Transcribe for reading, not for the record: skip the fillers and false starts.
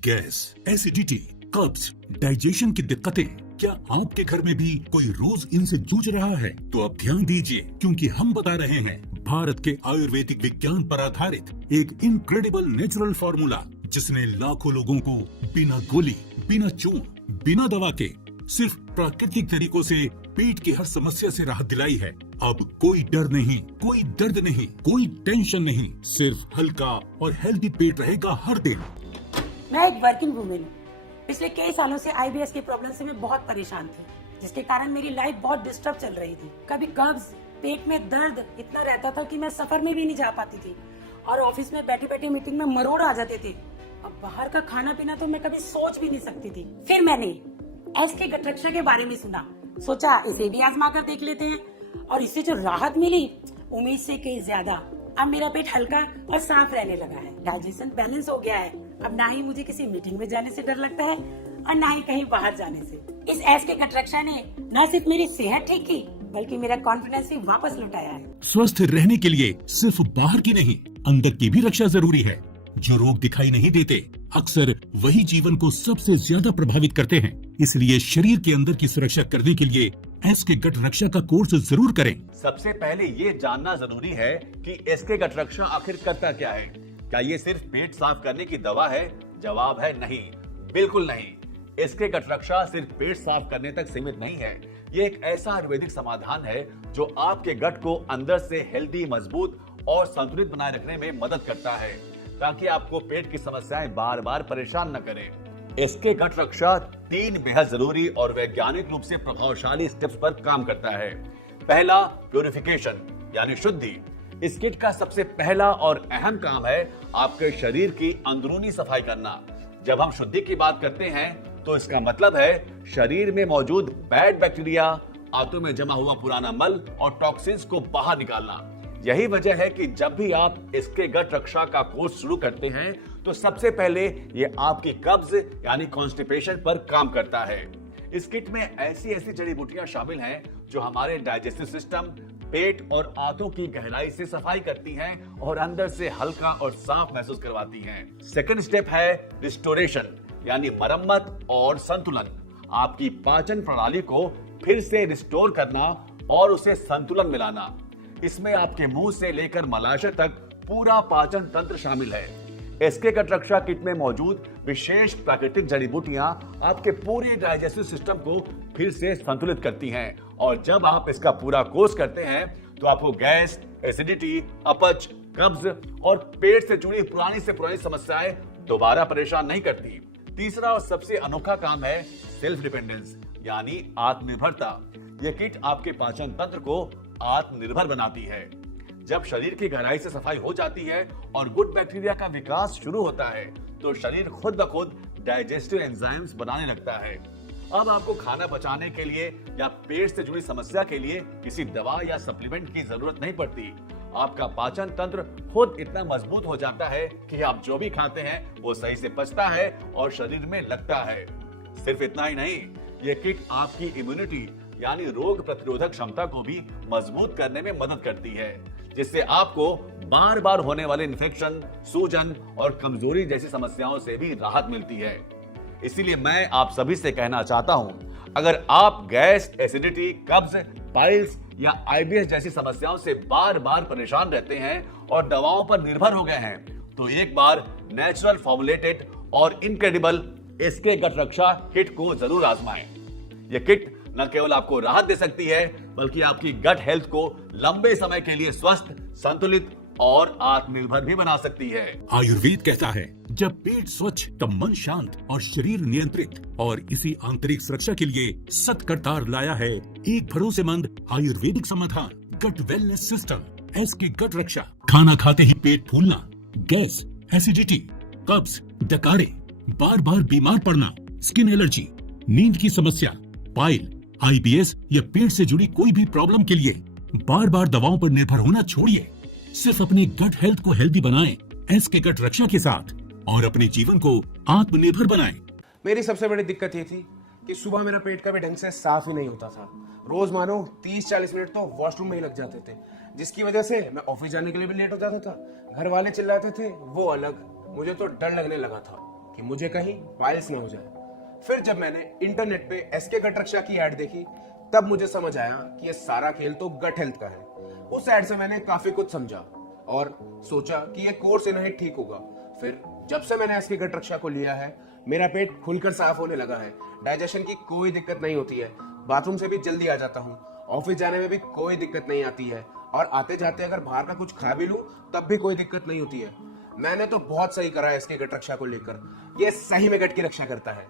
Gas, acidity, कब्ज, digestion की दिक्कतें, क्या आपके घर में भी कोई रोज इनसे जूझ रहा है? तो अब ध्यान दीजिए, क्योंकि हम बता रहे हैं भारत के आयुर्वेदिक विज्ञान पर आधारित एक इनक्रेडिबल नेचुरल फॉर्मूला, जिसने लाखों लोगों को बिना गोली, बिना चूर्ण, बिना दवा के सिर्फ प्राकृतिक तरीकों से पेट की हर समस्या से राहत दिलाई है। अब कोई डर नहीं, कोई दर्द नहीं, कोई टेंशन नहीं, सिर्फ हल्का और हेल्दी पेट रहेगा हर दिन। मैं एक वर्किंग वुमेन हूँ। पिछले कई सालों से आईबीएस की प्रॉब्लम से मैं बहुत परेशान थी, जिसके कारण मेरी लाइफ बहुत डिस्टर्ब चल रही थी। कभी कब्ज, पेट में दर्द इतना रहता था कि मैं सफर में भी नहीं जा पाती थी और ऑफिस में बैठी बैठी मीटिंग में मरोड़ आ जाते थे। अब बाहर का खाना पीना तो मैं कभी सोच भी नहीं सकती थी। फिर मैंने एसके गट रक्षा के बारे में सुना, सोचा इसे भी आजमा कर देख लेते हैं और इससे जो राहत मिली उम्मीद से कहीं ज्यादा। अब मेरा पेट हल्का और साफ रहने लगा है, डाइजेशन बैलेंस हो गया है। अब ना ही मुझे किसी मीटिंग में जाने से डर लगता है और ना ही कहीं बाहर जाने से। इस एसके गट रक्षा ने न सिर्फ मेरी सेहत ठीक की, बल्कि मेरा कॉन्फिडेंस भी वापस लौटाया है। स्वस्थ रहने के लिए सिर्फ बाहर की नहीं, अंदर की भी रक्षा जरूरी है। जो रोग दिखाई नहीं देते, अक्सर वही जीवन को सबसे ज्यादा प्रभावित करते हैं। इसलिए शरीर के अंदर की सुरक्षा करने के लिए एसके गट रक्षा का कोर्स जरूर करें। सबसे पहले ये जानना जरूरी है कि एसके गट रक्षा आखिर करता क्या है। क्या ये सिर्फ पेट साफ करने की दवा है? जवाब है नहीं, बिल्कुल नहीं। एसके गट रक्षा सिर्फ पेट साफ करने तक सीमित नहीं है। ये एक ऐसा आयुर्वेदिक समाधान है जो आपके गट को अंदर से हेल्दी, मजबूत और संतुलित बनाए रखने में मदद करता है, ताकि आपको पेट की समस्याएं बार बार परेशान न करें। एसके गट रक्षा 3 बेहद जरूरी और वैज्ञानिक रूप से प्रभावशाली स्टेप्स पर काम करता है। पहला, प्यूरिफिकेशन यानी शुद्धि। इस किट का सबसे पहला और अहम काम है आपके शरीर की अंदरूनी सफाई करना। जब हम शुद्धि की बात करते हैं तो इसका मतलब है शरीर में मौजूद बैड बैक्टीरिया, आंतों में जमा हुआ पुराना मल और टॉक्सिन्स को बाहर निकालना। यही वजह है कि जब भी आप इसके गट रक्षा का कोर्स शुरू करते हैं तो सबसे पहले ये आपकी कब्ज यानी कॉन्स्टिपेशन पर काम करता है। इस किट में ऐसी जड़ी बूटियां शामिल हैं जो हमारे डाइजेस्टिव सिस्टम, पेट और आंतों की गहराई से सफाई करती हैं और अंदर से हल्का और साफ महसूस करवाती हैं। सेकंड स्टेप है रिस्टोरेशन यानी मरम्मत और संतुलन। आपकी पाचन प्रणाली को फिर से रिस्टोर करना और उसे संतुलन में लाना। इसमें आपके मुंह से लेकर मलाशय तक पूरा पाचन तंत्र शामिल है। एसके गट रक्षा किट में मौजूद विशेष प्राकृतिक जड़ी बूटियां आपके पूरे डाइजेस्टिव सिस्टम को फिर से संतुलित करती हैं और जब आप इसका पूरा कोर्स करते हैं तो आपको गैस, एसिडिटी, अपच, कब्ज और पेट से जुड़ी पुरानी समस्याएं दोबारा परेशान नहीं करती। तीसरा और सबसे अनोखा काम है सेल्फ डिपेंडेंस यानी आत्मनिर्भरता। यह किट आपके पाचन तंत्र को आत्मनिर्भर बनाती है। जब शरीर की गहराई से सफाई हो जाती है और गुड बैक्टीरिया का विकास शुरू होता है तो शरीर खुद ब खुद डाइजेस्टिव एंजाइम्स बनाने लगता है। अब आपको खाना पचाने के लिए या पेट से जुड़ी समस्या के लिए किसी दवा या सप्लीमेंट की जरूरत नहीं पड़ती। आपका पाचन तंत्र खुद इतना मजबूत हो जाता है कि आप जो भी खाते हैं वो सही से पचता है और शरीर में लगता है। सिर्फ इतना ही नहीं, ये किट आपकी इम्यूनिटी यानी रोग प्रतिरोधक क्षमता को भी मजबूत करने में मदद करती है, जिससे आपको बार बार होने वाले इन्फेक्शन, सूजन और कमजोरी जैसी समस्याओं से भी राहत मिलती है। इसीलिए मैं आप सभी से कहना चाहता हूं, अगर आप गैस, एसिडिटी, कब्ज, पाइल्स या आईबीएस जैसी समस्याओं से बार बार परेशान रहते हैं और दवाओं पर निर्भर हो गए हैं, तो एक बार नेचुरल फॉर्मुलेटेड और इनक्रेडिबल एसके गट रक्षा किट को जरूर आजमाएं। यह किट न केवल आपको राहत दे सकती है, बल्कि आपकी गट हेल्थ को लंबे समय के लिए स्वस्थ, संतुलित और आत्मनिर्भर भी बना सकती है। आयुर्वेद कहता है, जब पेट स्वच्छ तब मन शांत और शरीर नियंत्रित। और इसी आंतरिक सुरक्षा के लिए सत्करतार लाया है एक भरोसेमंद आयुर्वेदिक समाधान, गट वेलनेस सिस्टम, एसके गट रक्षा। खाना खाते ही पेट फूलना, गैस, एसिडिटी, कब्ज, डकारे, बार बार बीमार पड़ना, स्किन एलर्जी, नींद की समस्या, पाइल, आईबीएस या पेट से जुड़ी कोई भी प्रॉब्लम के लिए बार बार दवाओं पर निर्भर होना छोड़िए। सिर्फ अपनी गट हेल्थ को हेल्दी बनाएं एसके गट रक्षा के साथ और अपने जीवन को आत्मनिर्भर बनाएं। मेरी सबसे बड़ी दिक्कत ये थी कि सुबह मेरा पेट का भी ढंग से साफ ही नहीं होता था। रोज मानो 30-40 मिनट तो वॉशरूम में ही लग जाते थे, जिसकी वजह से मैं ऑफिस जाने के लिए भी लेट हो जाता था। घर वाले चिल्लाते थे वो अलग, मुझे तो डर लगने लगा था। कि मुझे कहीं पाइल्स ना हो जाए। फिर जब मैंने इंटरनेट पे एसके गट रक्षा की एड देखी, तब मुझे समझ आया कि ये सारा खेल तो गट हेल्थ का है। उस एड से मैंने काफी कुछ समझा और सोचा कि ये कोर्स इन्हें ठीक होगा। फिर जब से मैंने एसके गट रक्षा को लिया है, मेरा पेट खुलकर साफ होने लगा है, डाइजेशन की कोई दिक्कत नहीं होती है, बाथरूम से भी जल्दी आ जाता हूँ, ऑफिस जाने में भी कोई दिक्कत नहीं आती है, और आते जाते अगर बाहर का कुछ खा भी लूं तब भी कोई दिक्कत नहीं होती है। मैंने तो बहुत सही करा है इसके गट रक्षा को लेकर, ये सही में गट की रक्षा करता है।